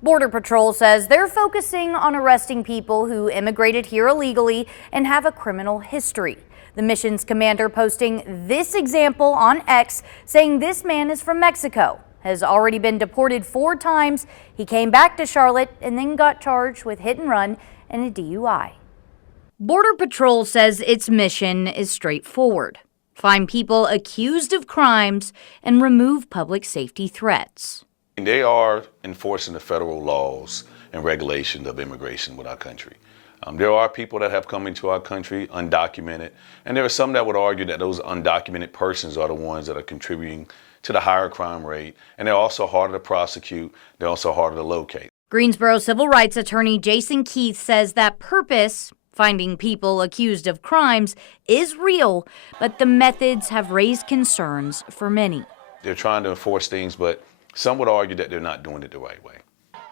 Border Patrol says they're focusing on arresting people who immigrated here illegally and have a criminal history. The mission's commander posting this example on X, saying this man is from Mexico, has already been deported 4 times. He came back to Charlotte and then got charged with hit and run and a DUI. Border Patrol says its mission is straightforward: find people accused of crimes and remove public safety threats. They are enforcing the federal laws and regulations of immigration with our country. There are people that have come into our country undocumented, and there are some that would argue that those undocumented persons are the ones that are contributing to the higher crime rate, and they're also harder to prosecute, they're also harder to locate. Greensboro civil rights attorney Jason Keith says that purpose, finding people accused of crimes, is real, but the methods have raised concerns for many. They're trying to enforce things, but some would argue that they're not doing it the right way.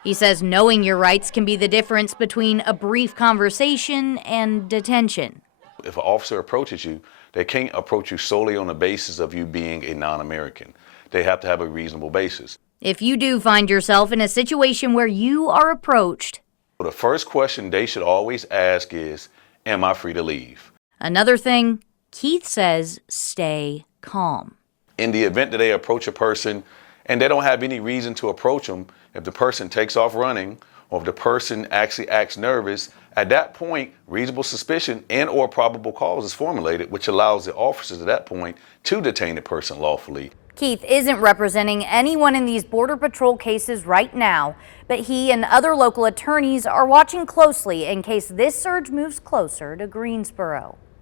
He says knowing your rights can be the difference between a brief conversation and detention. If an officer approaches you, they can't approach you solely on the basis of you being a non-American. They have to have a reasonable basis. If you do find yourself in a situation where you are approached, the first question they should always ask is, am I free to leave? Another thing, Keith says, stay calm. In the event that they approach a person and they don't have any reason to approach them, if the person takes off running or if the person actually acts nervous, at that point, reasonable suspicion and or probable cause is formulated, which allows the officers at that point to detain the person lawfully. Keith isn't representing anyone in these Border Patrol cases right now, but he and other local attorneys are watching closely in case this surge moves closer to Greensboro.